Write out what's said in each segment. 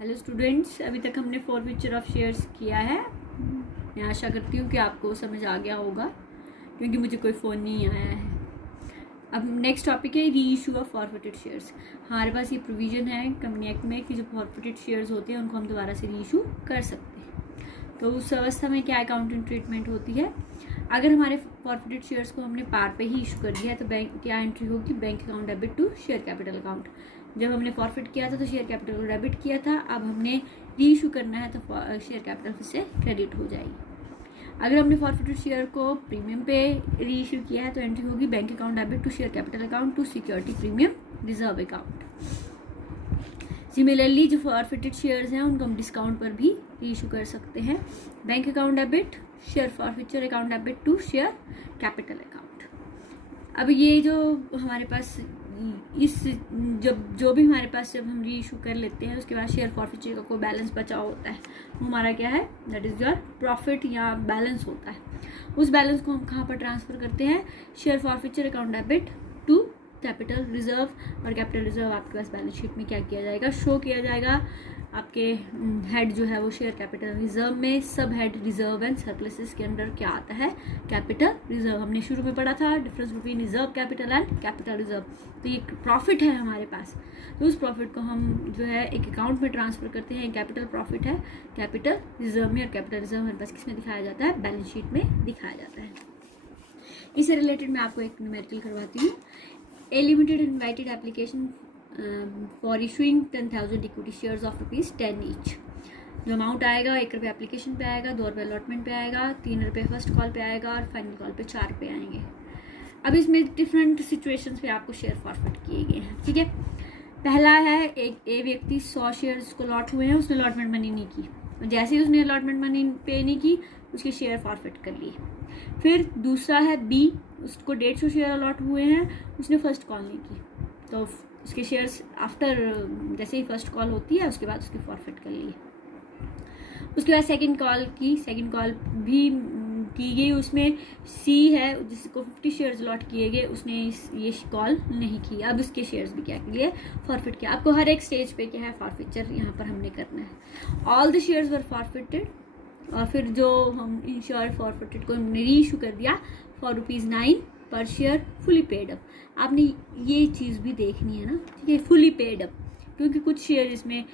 Hello students, अभी तक हमने फॉरफीचर ऑफ शेयर्स किया है। मैं आशा करती हूँ कि आपको समझ आ गया होगा, क्योंकि मुझे कोई फ़ोन नहीं आया है। अब नेक्स्ट टॉपिक है री इशू ऑफ फॉरफिटेड शेयर्स। हमारे पास ये प्रोविज़न है कंपनी एक्ट में कि जो फॉरफिटेड शेयर्स होते हैं उनको हम दोबारा से री इशू कर सकते हैं। तो उस अवस्था में क्या अकाउंटिंग ट्रीटमेंट होती है? अगर हमारे फॉरफिटेड शेयर्स को हमने पार पे ही इशू कर दिया है तो बैंक क्या एंट्री होगी? Bank account debit to share capital account. जब हमने फॉरफिट किया था तो शेयर कैपिटल को डेबिट किया था, अब हमने री इशू करना है तो शेयर कैपिटल फिर से क्रेडिट हो जाएगी। अगर हमने फॉरफिटेड शेयर को प्रीमियम पे री इशू किया है तो एंट्री होगी bank account debit to share capital account to security premium reserve account. Similarly जो फॉरफिटेड शेयर्स हैं उनको हम डिस्काउंट पर भी री इशू कर सकते हैं। Bank account debit share forfeiture account debit to share capital account. अब ये जो हमारे पास जो भी हमारे पास जब हम री इशू कर लेते हैं उसके बाद शेयर फॉरफिचर का कोई बैलेंस बचा होता है, वो हमारा क्या है? दैट इज़ योर प्रॉफिट या बैलेंस होता है। उस बैलेंस को हम कहाँ पर ट्रांसफ़र करते हैं? Share forfeiture account debit to capital reserve. और कैपिटल रिजर्व आपके पास बैलेंस शीट में क्या किया जाएगा? शो किया जाएगा। आपके हेड जो है वो शेयर कैपिटल रिजर्व में, सब हेड रिजर्व एंड सरप्लसेस के अंडर क्या आता है? Capital reserve. हमने शुरू में पढ़ा था difference between reserve capital and capital reserve. तो ये प्रॉफिट है हमारे पास, तो उस प्रॉफिट को हम जो है एक अकाउंट में ट्रांसफर करते हैं। कैपिटल प्रॉफिट है कैपिटल रिजर्व में, और कैपिटल रिजर्व हमारे पास किस में दिखाया जाता है? बैलेंस शीट में दिखाया जाता है। इससे रिलेटेड मैं आपको एक न्यूमेरिकल करवाती हूँ। A limited invited application for issuing 10,000 equity shares of ₹10 each। जो अमाउंट आएगा ₹1 एप्लीकेशन पे आएगा, ₹2 अलॉटमेंट पे आएगा, ₹3 फर्स्ट कॉल पे आएगा और फाइनल कॉल पे ₹4 आएंगे। अब इसमें डिफरेंट सिचुएशंस पे आपको शेयर फॉरफिट किए गए हैं, ठीक है। पहला है एक व्यक्ति 100 शेयर्स को लॉट हुए हैं, उसने अलॉटमेंट मनी नहीं की। जैसे ही उसने अलॉटमेंट मनी पे नहीं की, उसके शेयर फॉरफिट कर लिए। फिर दूसरा है बी, उसको 150 शेयर अलॉट हुए हैं, उसने फर्स्ट कॉल नहीं की, तो उसके शेयर्स आफ्टर जैसे ही फर्स्ट कॉल होती है उसके बाद उसकी फॉरफिट कर लिए। उसके बाद सेकंड कॉल भी की गई, उसमें सी है जिसको 50 शेयर्स अलॉट किए गए, उसने ये कॉल नहीं की। अब उसके शेयर्स भी क्या लिए? फॉरफिट किया। आपको हर एक स्टेज पे क्या है? फॉरफिचर यहाँ पर हमने करना है। All the shares were forfeited, और फिर जो हम इंश्योर फॉरफिटेड को हमने री इशू कर दिया for ₹9 per share fully paid up. आपने ये चीज़ भी देखनी है ना, ठीक है, फुली पेड अप, क्योंकि कुछ शेयर इसमें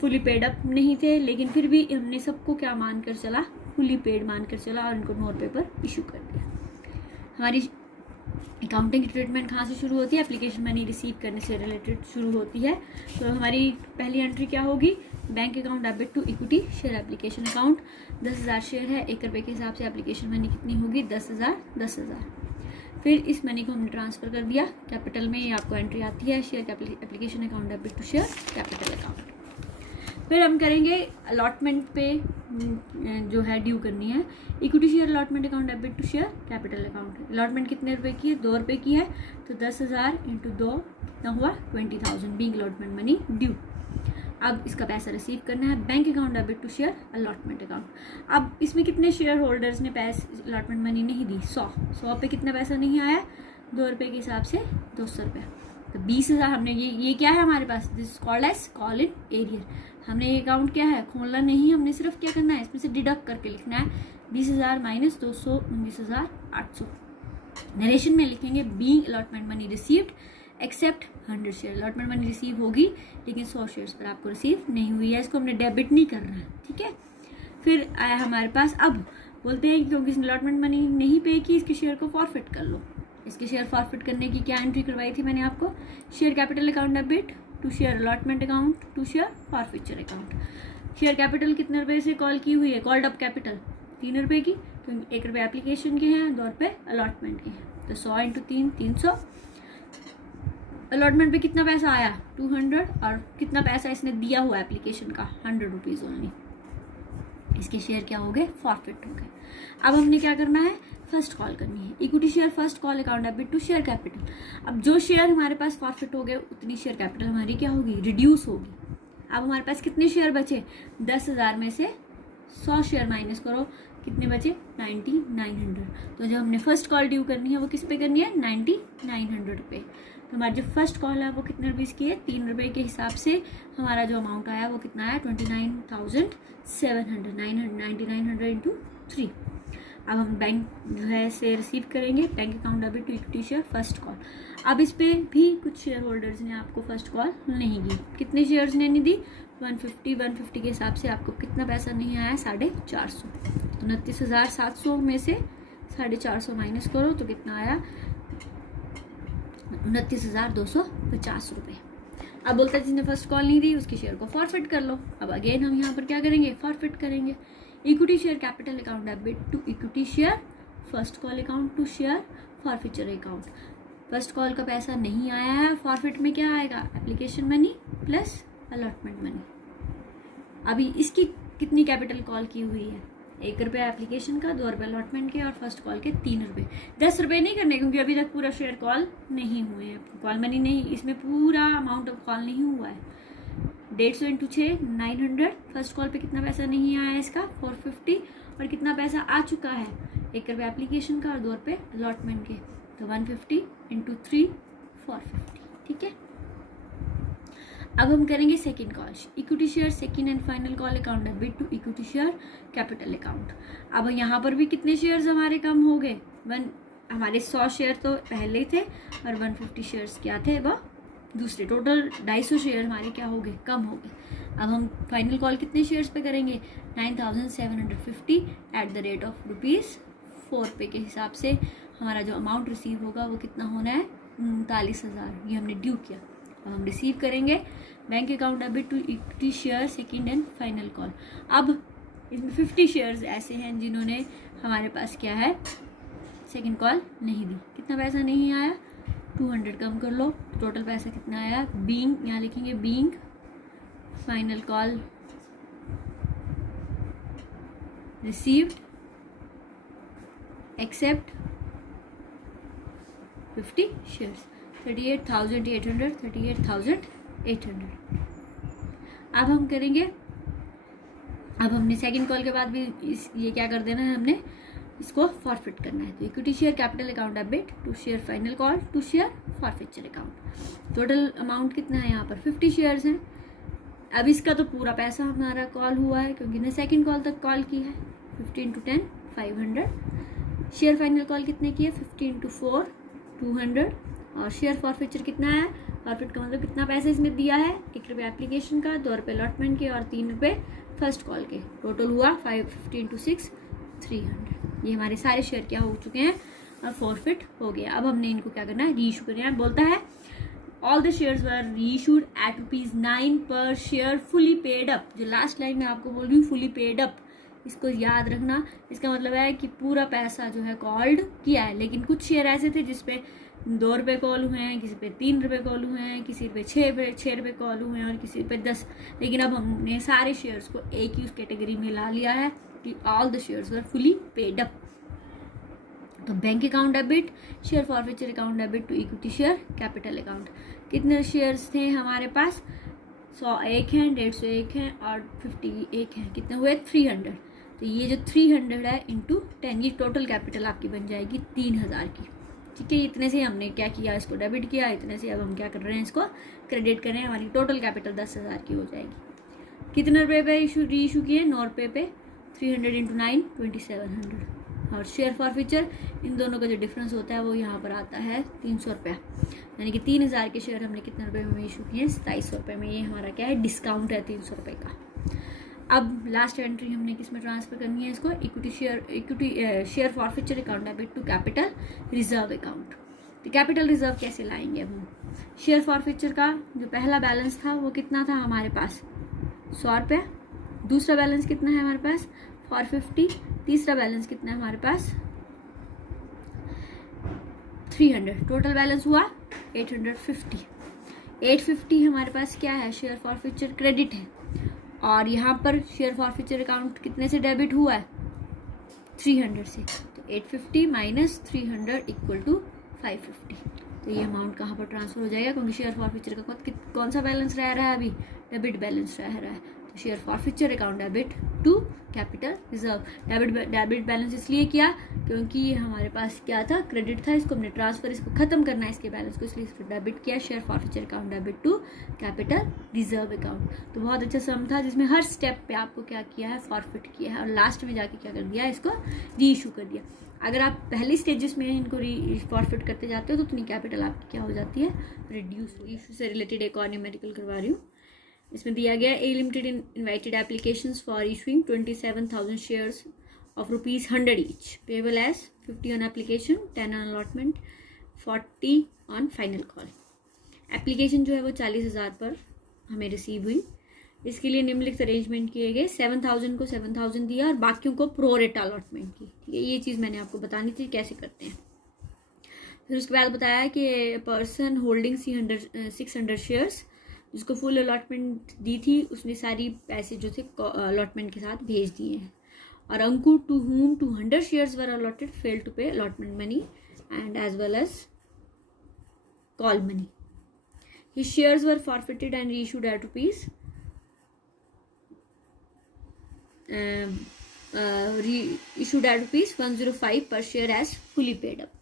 फुली पेड अप नहीं थे, लेकिन फिर भी हमने सबको क्या मानकर चला? फुली पेड मानकर चला और इनको नोट पेपर इशू कर दिया। हमारी अकाउंटिंग ट्रीटमेंट कहाँ से शुरू होती है? एप्लीकेशन मनी रिसीव करने से रिलेटेड शुरू होती है। तो हमारी पहली एंट्री क्या होगी? Bank account debit to equity share application account. 10,000 share है, ₹1 के हिसाब से एप्लीकेशन मनी कितनी होगी? 10,000। फिर इस मनी को हमने ट्रांसफ़र कर दिया कैपिटल में, आपको एंट्री आती है share application account debit to share capital account. फिर हम करेंगे अलॉटमेंट पे जो है ड्यू करनी है। Equity share allotment account debit to share capital account. Allotment कितने रुपए की है? ₹2 की है, तो 10,000 इंटू 2 कितना हुआ? 20,000 बीइंग अलॉटमेंट मनी ड्यू। अब इसका पैसा रिसीव करना है bank account debit to share allotment account. अब इसमें कितने शेयर होल्डर्स ने पैसे अलॉटमेंट मनी नहीं दी? 100 पे कितना पैसा नहीं आया? ₹2 के हिसाब से ₹200। तो 20,000 हमने ये क्या है हमारे पास? This called as call in arrear. हमने ये अकाउंट क्या है? खोलना नहीं, हमने सिर्फ क्या करना है? इसमें से डिडक्ट करके लिखना है 20,000 माइनस 200 19,800। नरेशन में लिखेंगे being allotment money received accept 100 share. Allotment money receive होगी लेकिन 100 शेयर्स पर आपको रिसीव नहीं हुई है, इसको हमने डेबिट नहीं करना है, ठीक है। फिर आया हमारे पास, अब बोलते हैं क्योंकि इसने अलॉटमेंट मनी नहीं पे की, इसके शेयर को फॉरफिट कर लो। इसके शेयर फॉरफिट करने की क्या एंट्री करवाई थी मैंने आपको? Share capital account debit to share allotment account to share forfeiture account. Share capital कितने रुपए से कॉल की हुई है? कॉल्ड अप कैपिटल ₹3 की, तो ₹1 एप्लीकेशन के हैं, ₹2 अलॉटमेंट के हैं, तो 100 इंटू 3 300। अलॉटमेंट पे कितना पैसा आया? 200, और कितना पैसा इसने दिया हुआ एप्लीकेशन का? ₹100 ओनली। इसके शेयर क्या हो गए? फॉरफिट हो गए। अब हमने क्या करना है? फर्स्ट कॉल करनी है। Equity share first call account debit to share capital. अब जो शेयर हमारे पास फॉरफिट हो गए उतनी शेयर कैपिटल हमारी क्या होगी? रिड्यूस होगी। अब हमारे पास कितने शेयर बचे? 10,000 में से 100 शेयर माइनस करो, कितने बचे? 9900। तो जो हमने फर्स्ट कॉल ड्यू करनी है वो किस पे करनी है? 9900 पे। तो हमारी जो फर्स्ट कॉल है वो कितने रुपीज़ की है, 3 रुपये के हिसाब से हमारा जो अमाउंट आया वो कितना आया, 29,700, 9900 इंटू 3। अब हम बैंक जो है से रिसीव करेंगे, bank account debit to equity share first call. अब इस पर भी कुछ शेयर होल्डर्स ने आपको फर्स्ट कॉल नहीं दी। कितने शेयर्स ने नहीं दी, 150 के हिसाब से आपको कितना पैसा नहीं आया, 450। तो 29,700 में से 450 माइनस करो तो कितना आया, 29,250 रुपये। अब बोलता है जिसने फर्स्ट कॉल नहीं दी उसके शेयर को फॉरफिट कर लो। अब अगेन हम यहाँ पर क्या करेंगे, फॉरफिट करेंगे। Equity share capital account debit to equity share first call account to share forfeiture account. First call का पैसा नहीं आया है, फॉरफिट में क्या आएगा, application money plus allotment money. अभी इसकी कितनी कैपिटल कॉल की हुई है, 1 रुपया एप्लीकेशन का, 2 रुपये अलॉटमेंट के और फर्स्ट कॉल के 3 रुपये। 10 रुपये नहीं करने क्योंकि अभी तक पूरा शेयर कॉल नहीं हुए हैं, कॉल मनी नहीं, इसमें पूरा अमाउंट ऑफ कॉल नहीं हुआ है। 150 इंटू 6 900। फर्स्ट कॉल पे कितना पैसा नहीं आया इसका, 450। और कितना पैसा आ चुका है, 1 रुपये एप्लीकेशन का और 2 रुपये अलॉटमेंट के, तो 150 इंटू 3 450। ठीक है। अब हम करेंगे second call, equity share second and final call account debit to equity share capital account. अब यहाँ पर भी कितने शेयर्स हमारे कम हो गए, हमारे 100 शेयर तो पहले थे और 150 शेयर्स क्या थे वह दूसरे, टोटल 250 शेयर हमारे क्या हो गए, कम हो गए। अब हम फाइनल कॉल कितने शेयर्स पे करेंगे, 9,750 एट द रेट ऑफ ₹4 के हिसाब से हमारा जो अमाउंट रिसीव होगा वो कितना होना है, 39,000। ये हमने ड्यू किया। अब हम रिसीव करेंगे bank account debit to equity share second and final call. अब इसमें 50 शेयर्स ऐसे हैं जिन्होंने हमारे पास क्या है, सेकंड कॉल नहीं दी। कितना पैसा नहीं आया, 200 कम कर लो, टोटल पैसा कितना आया, बीइंग, यहाँ लिखेंगे being final call received accept 50 shares, 38,800। अब हम करेंगे, अब हमने सेकंड कॉल के बाद भी ये क्या कर देना है, हमने इसको फॉरफिट करना है। तो equity share capital account debit to share final call to share forfeiture account. Total amount कितना है यहाँ पर, 50 शेयर्स हैं। अब इसका तो पूरा पैसा हमारा कॉल हुआ है क्योंकि ने सेकंड कॉल तक कॉल की है। 50 इंटू 10 500। शेयर फाइनल कॉल कितने की है, 50 इंटू 4 200। और शेयर फॉरफिचर कितना है, फॉरफिट का मतलब कितना पैसा इसमें दिया है, 1 रुपये एप्लीकेशन का, 2 रुपये अलॉटमेंट के और 3 रुपये फर्स्ट कॉल के। टोटल हुआ 550 इंटू 6 300। ये हमारे सारे शेयर क्या हो चुके हैं और फॉरफिट हो गया। अब हमने इनको क्या करना है, रीइशू करना है। बोलता है all the shares were reissued at ₹9 per share fully paid up. जो लास्ट लाइन में आपको बोल रही हूँ फुली पेड अप, इसको याद रखना। इसका मतलब है कि पूरा पैसा जो है कॉल्ड किया है, लेकिन कुछ शेयर ऐसे थे जिसपे 2 रुपये कॉल हुए हैं, किसी पे 3 रुपये कॉल हुए हैं, किसी पे 6 रुपये कॉल हुए हैं और किसी पे 10। लेकिन अब हमने सारे शेयर्स को एक ही उस कैटेगरी में ला लिया है कि all the shares were fully paid up. तो bank account debit, share forfeiture account debit to equity share capital account. कितने शेयर्स थे हमारे पास, 101 हैं, 150 हैं और 51 हैं। कितने हुए, 300। तो ये जो 300 है इंटू 10, ये टोटल कैपिटल आपकी बन जाएगी 3000 की। ठीक है, इतने से हमने क्या किया, इसको डेबिट किया, इतने से अब हम क्या कर रहे हैं, इसको क्रेडिट कर रहे हैं। हमारी टोटल कैपिटल 10,000 की हो जाएगी। कितने रुपये पे री इशू किए, 9 रुपये पे, 300 इंटू 9 2700। और शेयर फॉरफिचर, इन दोनों का जो डिफरेंस होता है वो यहाँ पर आता है 300 रुपया। यानी कि 3000 के शेयर हमने कितने रुपये में इशू किए, 2700 रुपये में। ये हमारा क्या है, डिस्काउंट है 300 रुपये का। अब लास्ट एंट्री हमने किस में ट्रांसफर करनी है इसको, equity share forfeiture account debit to capital reserve account. तो कैपिटल रिजर्व कैसे लाएंगे अब हम, शेयर फॉरफिचर का जो पहला बैलेंस था वो कितना था हमारे पास, 100 रुपये। दूसरा बैलेंस कितना है हमारे पास, 450। तीसरा बैलेंस कितना है हमारे पास, 300। टोटल बैलेंस हुआ 850। 850 हमारे पास क्या है, शेयर फॉरफिचर क्रेडिट है। और यहाँ पर शेयर फॉरफिचर अकाउंट कितने से डेबिट हुआ है, 300 से। तो 850 माइनस 300 इक्वल टू 550। तो ये अमाउंट कहाँ पर ट्रांसफर हो जाएगा, क्योंकि शेयर फॉरफिचर का कौन सा बैलेंस रह रहा है अभी, डेबिट बैलेंस रह रहा है। तो share forfeiture account debit to capital reserve. Debit balance इसलिए किया क्योंकि ये हमारे पास क्या था, क्रेडिट था, इसको हमने ट्रांसफर, इसको खत्म करना है इसके बैलेंस को, इसलिए इसको डेबिट किया। Share forfeiture account debit to capital reserve account. तो बहुत अच्छा सम था जिसमें हर स्टेप पे आपको क्या किया है, फॉरफिट किया है, और लास्ट में जाके क्या कर दिया, इसको री इशू कर दिया। अगर आप पहली स्टेजेस में इनको फॉरफिट करते जाते हो तो उतनी कैपिटल आपकी क्या हो जाती है, रिड्यूस। इशू से रिलेटेड एक और न्यूमेरिकल करवा रही हूँ। इसमें दिया गया A limited invited applications for issuing 27,000 shares of ₹100 each, payable as 50 on application, 10 on allotment, 40 on final call. Application जो है वो 40,000 पर हमें रिसीव हुई। इसके लिए निम्नलिखित अरेंजमेंट किए गए, 7,000 को 7,000 दिया और बाकियों को प्रो रेट अलॉटमेंट की। ठीक है, ये चीज़ मैंने आपको बतानी थी कैसे करते हैं। फिर उसके बाद बताया कि पर्सन होल्डिंग 600 शेयर्स जिसको फुल अलॉटमेंट दी थी उसने सारी पैसे जो थे अलॉटमेंट के साथ भेज दिए हैं। और Ankur to whom 200 shares were allotted failed to pay allotment money and as well as call money. His shares were forfeited and reissued at ₹105 per share as fully paid up।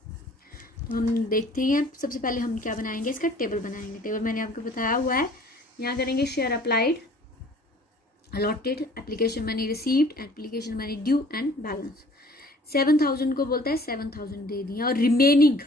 तो हम देखते हैं सबसे पहले हम क्या बनाएंगे, इसका टेबल बनाएंगे। टेबल मैंने आपको बताया हुआ है, यहाँ करेंगे share applied, allotted, application money received, application money due and balance. 7,000 को बोलता है 7,000 दे दिया, और रिमेनिंग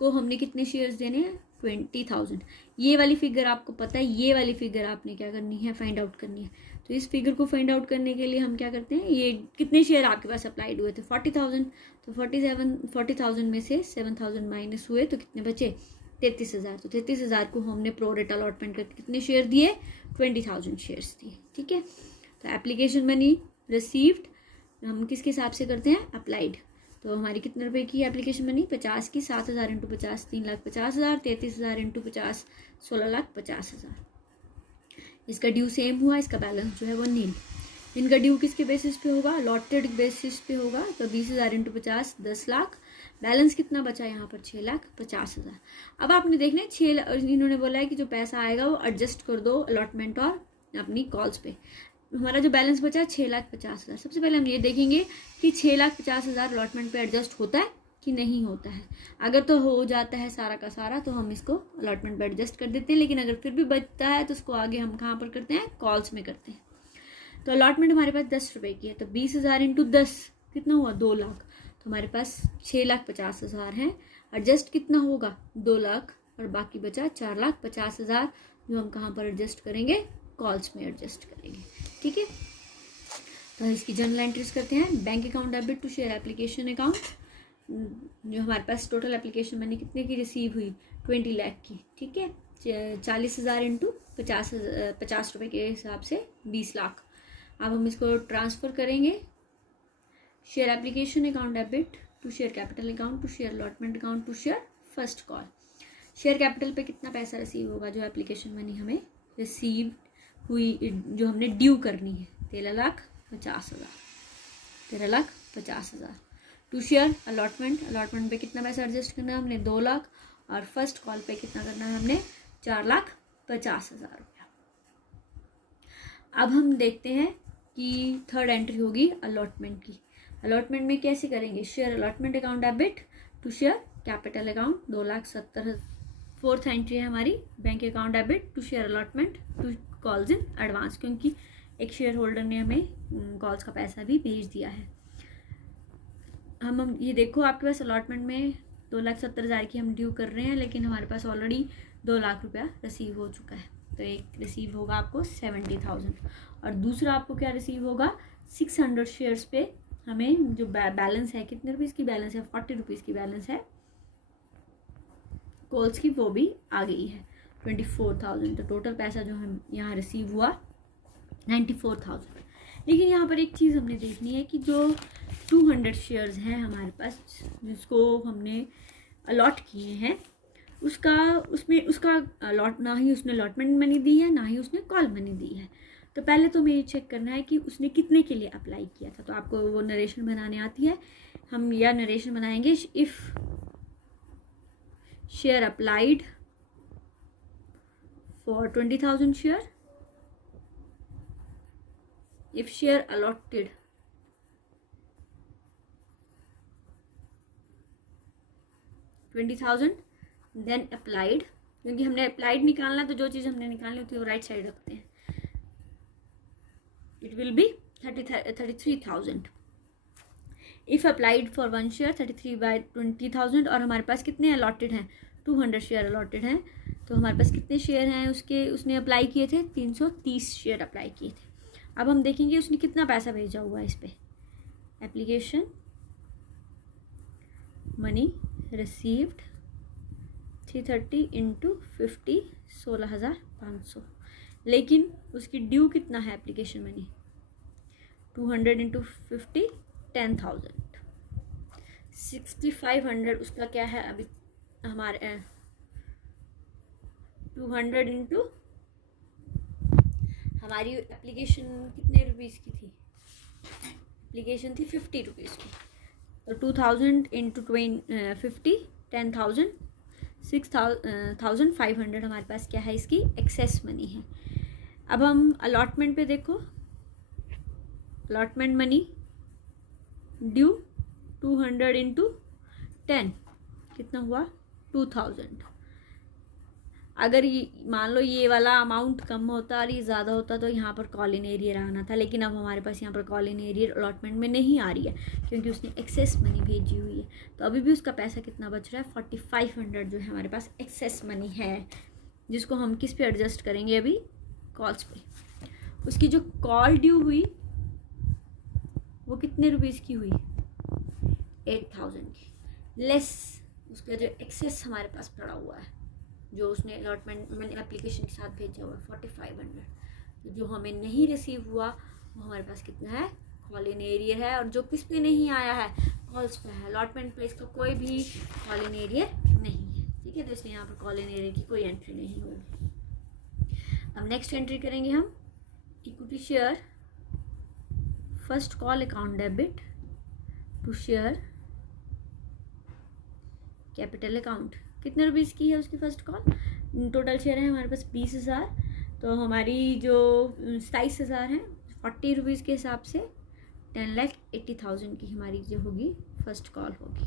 को हमने कितने शेयर्स देने हैं, 20,000। ये वाली फिगर आपको पता है, ये वाली फिगर आपने क्या करनी है, फाइंड आउट करनी है। तो इस फिगर को फाइंड आउट करने के लिए हम क्या करते हैं, ये कितने शेयर आपके पास अप्लाइड हुए थे, 40,000। तो 40,000 में से 7,000 माइनस हुए तो कितने बचे, 33,000। तो 33,000 को हमने प्रो रेट अलॉटमेंट करके कितने शेयर दिए, 20,000 शेयर्स दिए। ठीक है, तो एप्लीकेशन मनी रिसीव्ड हम किसके हिसाब से करते हैं, अप्लाइड। तो हमारी कितने रुपए की एप्लीकेशन मनी, 50 की, 7,000 इंटू 50 3,50,000, 33,000 इंटू 50 16,50,000। इसका ड्यू सेम हुआ, इसका बैलेंस जो है वो नील। इनका ड्यू किसके बेसिस पे होगा, अलॉटेड बेसिस पे होगा। तो 20,000 इंटू 50 10 लाख। बैलेंस कितना बचा यहाँ पर, 6,50,000। अब आपने देखना है 6, इन्होंने बोला है कि जो पैसा आएगा वो एडजस्ट कर दो अलॉटमेंट और अपनी कॉल्स पे। हमारा जो बैलेंस बचा 6,50,000। सबसे पहले हम ये देखेंगे कि 6,50,000 अलॉटमेंट पे एडजस्ट होता है कि नहीं होता है। अगर तो हो जाता है सारा का सारा तो हम इसको अलॉटमेंट पे एडजस्ट कर देते हैं, लेकिन अगर फिर भी बचता है तो उसको आगे हम कहाँ पर करते हैं, कॉल्स में करते हैं। तो अलॉटमेंट हमारे पास 10 रुपए की है, तो 20,000 इंटू 10 कितना हुआ, 2 लाख। तो हमारे पास 6,50,000 है। एडजस्ट कितना होगा, 2 लाख, और बाकी बचा 4,50,000 जो हम कहाँ पर एडजस्ट करेंगे, कॉल्स में एडजस्ट करेंगे। ठीक है, तो इसकी जर्नल एंट्रीज करते हैं। Bank account debit to share application account, जो हमारे पास टोटल एप्लीकेशन मनी कितने की रिसीव हुई, 20 लाख की। ठीक है, 40,000 इंटू 50 रुपये के हिसाब से 20 लाख। अब हम इसको ट्रांसफ़र करेंगे, share application account debit to share capital account to share allotment account to share first call. Share capital पे कितना पैसा रिसीव होगा, जो एप्लीकेशन मनी हमें रिसीव हुई, जो हमने ड्यू करनी है, 13,50,000। 13,50,000 टू शेयर अलॉटमेंट, अलॉटमेंट पे कितना पैसा एडजस्ट करना है हमने, 2 लाख, और फर्स्ट कॉल पे कितना करना है हमने, 4,50,000 रुपया। अब हम देखते हैं कि थर्ड एंट्री होगी अलॉटमेंट की। अलॉटमेंट में कैसे करेंगे, share allotment account debit to share capital account, 2,70,000। Fourth entry है हमारी bank account debit to share allotment to calls in advance, क्योंकि एक शेयर होल्डर ने हमें कॉल्स का पैसा भी भेज दिया है। हम ये देखो आपके पास अलॉटमेंट में 2,70,000 की हम ड्यू कर रहे हैं, लेकिन हमारे पास ऑलरेडी 2 लाख रुपया रिसीव हो चुका है। तो एक रिसीव होगा आपको 70,000, और दूसरा आपको क्या रिसीव होगा, 600 शेयर्स पे हमें जो बैलेंस है, कितने रुपीज़ की बैलेंस है, 40 रुपीज़ की बैलेंस है कॉल्स की, वो भी आ गई है 24,000। तो टोटल पैसा जो हम यहाँ रिसीव हुआ 94,000। लेकिन यहाँ पर एक चीज़ हमने देखनी है कि जो 200 शेयर्स हैं हमारे पास, जिसको हमने अलॉट किए हैं, उसका अलॉट, ना ही उसने अलॉटमेंट मनी दी है, ना ही उसने कॉल मनी दी है। तो पहले तो हमें ये चेक करना है कि उसने कितने के लिए अप्लाई किया था। तो आपको वो नरेशन बनाने आती है, हम यह नरेशन बनाएंगे, if share applied for 20,000 share, if share allotted 20,000 than applied, क्योंकि हमने अप्लाइड निकालना, तो जो चीज़ हमने निकालनी होती है वो राइट साइड रखते हैं, it will be 33,000। If applied for 1 share 33/20,000, और हमारे पास कितने अलॉटेड हैं, 200 शेयर अलॉटेड हैं, तो हमारे पास कितने शेयर हैं उसने अप्लाई किए थे, 330 शेयर अप्लाई किए थे। अब हम देखेंगे उसने कितना पैसा भेजा हुआ है इस पर। एप्लीकेशन मनी रिसीव्ड 330 × 50 16,500, लेकिन उसकी ड्यू कितना है एप्लीकेशन मनी, 200 × 50 10,000, 6,500 उसका क्या है अभी हमारे 200 × हमारी एप्लीकेशन कितने रुपीज़ की थी, एप्लीकेशन थी 50 रुपीज़ की, तो 2,000 × 50 10,000 6,500 हमारे पास क्या है, इसकी एक्सेस मनी है। अब हम अलॉटमेंट पे देखो, अलॉटमेंट मनी ड्यू 200 × 10 कितना हुआ, 2,000। अगर ये मान लो ये वाला अमाउंट कम होता और ये ज़्यादा होता तो यहाँ पर कॉल इन एरियर आना था, लेकिन अब हमारे पास यहाँ पर कॉल इन एरियर अलॉटमेंट में नहीं आ रही है क्योंकि उसने एक्सेस मनी भेजी हुई है। तो अभी भी उसका पैसा कितना बच रहा है, 4,500 जो है हमारे पास एक्सेस मनी है, जिसको हम किस पे एडजस्ट करेंगे अभी, कॉल्स पे। उसकी जो कॉल ड्यू हुई वो कितने रुपीज़ की हुई, 8,000 की, लेस उसका जो एक्सेस हमारे पास पड़ा हुआ है जो उसने अलॉटमेंट मैंने एप्लीकेशन के साथ भेजा हुआ है 4,500, तो जो हमें नहीं रिसीव हुआ वो हमारे पास कितना है, कॉल इन एरियर है, और जो किस पे नहीं आया है, कॉल्स पे है। अलॉटमेंट पे इसका कोई भी कॉल इन एरियर नहीं है, ठीक है, तो इसलिए यहाँ पर कॉल इन एरियर की कोई एंट्री नहीं होगी। अब नेक्स्ट एंट्री करेंगे हम, equity share first call account debit to share capital account, कितने रुपीज़ की है उसकी फर्स्ट कॉल, टोटल शेयर है हमारे पास 20,000, तो हमारी जो 27,000 है 40 रुपीज़ के हिसाब से 10,80,000 की हमारी जो होगी फर्स्ट कॉल होगी।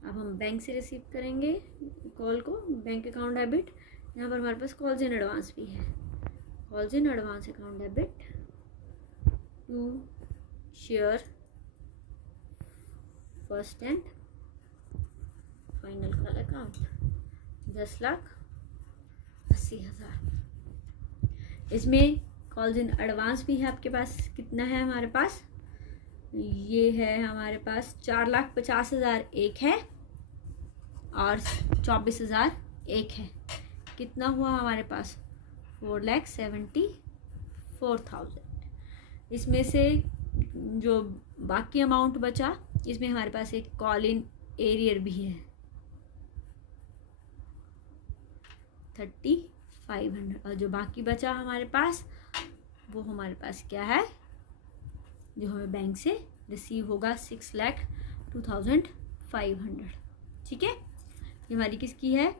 अब हम बैंक से रिसीव करेंगे कॉल को, बैंक अकाउंट डेबिट, यहाँ पर हमारे पास कॉल्स इन एडवांस भी है, calls in advance account debit to share first and final call account 10,80,000। इसमें कॉल्स इन एडवांस भी है आपके पास, कितना है हमारे पास, ये है हमारे पास 4,50,000 एक है और 24,000 एक है, कितना हुआ हमारे पास 4,74,000। इसमें से जो बाकी अमाउंट बचा इसमें हमारे पास एक कॉल इन एरियर भी है 3,500, और जो बाकी बचा हमारे पास वो हमारे पास क्या है, जो हमें बैंक से रिसीव होगा 6,02,500, ठीक है। ये हमारी किसकी है,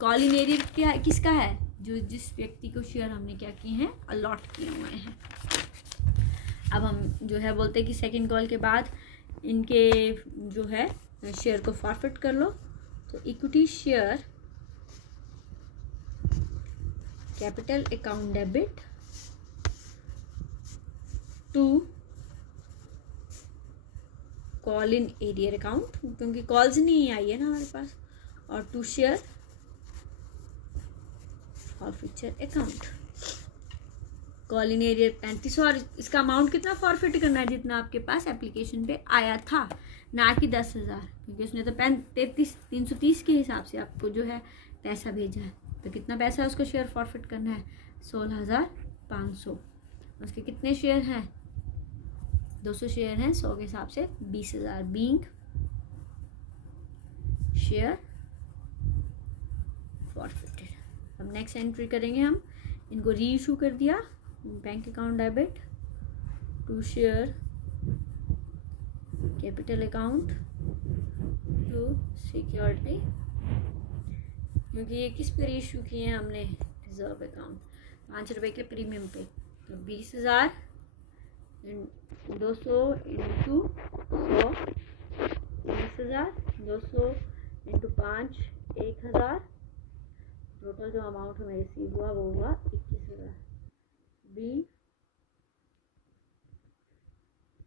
कॉल इन एरियर क्या किसका है, जो जिस व्यक्ति को शेयर हमने क्या किए हैं, अलॉट किए हुए हैं। अब हम जो है बोलते हैं कि सेकंड कॉल के बाद इनके जो है शेयर को फॉरफिट कर लो, तो equity share capital account debit to call in arrear account, क्योंकि कॉल्स नहीं आई है ना हमारे पास, और to share forfeiture account, call in arrear 3500, और इसका अमाउंट कितना फॉरफिट करना है, जितना आपके पास एप्लीकेशन पे आया था, ना कि 10,000, क्योंकि उसने तो 330 के हिसाब से आपको जो है पैसा भेजा है, तो कितना पैसा है उसको शेयर फॉरफिट करना है, 16,500। उसके कितने शेयर हैं, 200 शेयर हैं, 100 के हिसाब से 20,000 बीइंग शेयर फॉरफिटेड। अब नेक्स्ट एंट्री करेंगे हम, इनको री इशू कर दिया, bank account debit to share capital account to security, क्योंकि ये किस पे इशू किए हैं हमने, रिजर्व अकाउंट 5 रुपये के प्रीमियम पे, तो 20,000 200 इंटू 100 20,000, 200 इंटू 5 1,000, टोटल जो अमाउंट हमें रिसीव हुआ वो हुआ 21,000। बी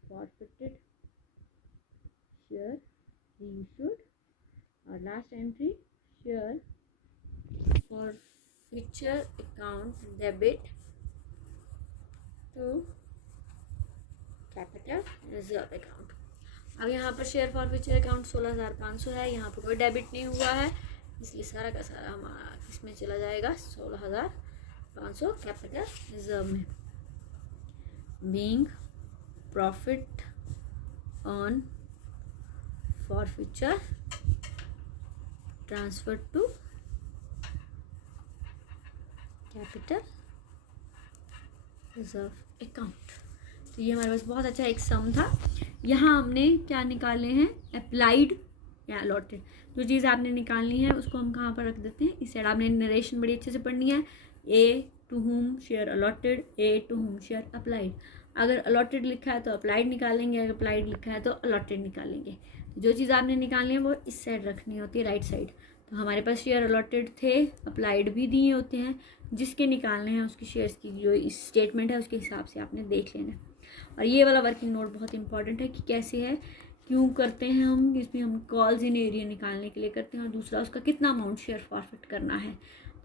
फॉरफिटेड शेयर रीइश्यूड, और last entry share forfeiture account debit to capital reserve account. अब यहाँ पर शेयर फॉरफिचर अकाउंट 16,500 है, यहाँ पर कोई डेबिट नहीं हुआ है, इसलिए सारा का सारा हमारा इसमें चला जाएगा 16,500 कैपिटल रिजर्व में। Being profit on forfeiture transfer to capital reserve account. तो ये हमारे पास बहुत अच्छा एक सम था। यहाँ हमने क्या निकाले हैं, अप्लाइड या अलॉटेड। जो चीज़ आपने निकालनी है उसको हम कहाँ पर रख देते हैं, इस साइड। आपने नरेशन बड़ी अच्छे से पढ़नी है। A to whom share allotted, A to whom share applied. अगर अलॉटेड लिखा है तो अप्लाइड निकालेंगे, अगर अप्लाइड लिखा है तो अलॉटेड निकालेंगे। तो जो चीज़ आपने निकालनी है वो इस साइड रखनी होती है, राइट साइड। तो हमारे पास शेयर अलॉटेड थे, अप्लाइड भी दिए होते हैं। जिसके निकालने हैं उसकी शेयर्स की जो स्टेटमेंट है उसके हिसाब से आपने देख लेना है। और ये वाला वर्किंग नोट बहुत इंपॉर्टेंट है कि कैसे है, क्यों करते हैं हम, इसमें हम कॉल्स इन एरिया निकालने के लिए करते हैं, और दूसरा उसका कितना अमाउंट शेयर फॉरफिट करना है।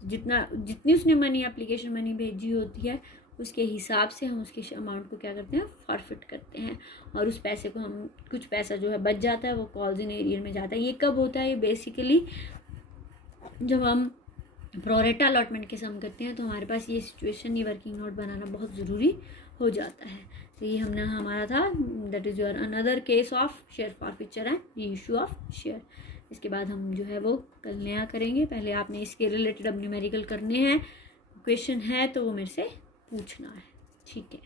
जितनी उसने मनी एप्लीकेशन मनी भेजी होती है उसके हिसाब से हम उसके अमाउंट को क्या करते हैं, फॉरफिट करते हैं। और उस पैसे को हम, कुछ पैसा जो है बच जाता है वो कॉल्स इन एरिया में जाता है। ये कब होता है, ये बेसिकली जब हम प्रोरेटा अलॉटमेंट के सम करते हैं तो हमारे पास ये सिचुएशन, ये वर्किंग नोट बनाना बहुत ज़रूरी हो जाता है। तो ये हमने हमारा था, that is your another case of share forfeiture and reissue of share. इसके बाद हम जो है वो कल नया करेंगे। पहले आपने इसके रिलेटेड अब न्यूमेरिकल करने हैं, क्वेश्चन है तो वो मेरे से पूछना है, ठीक है।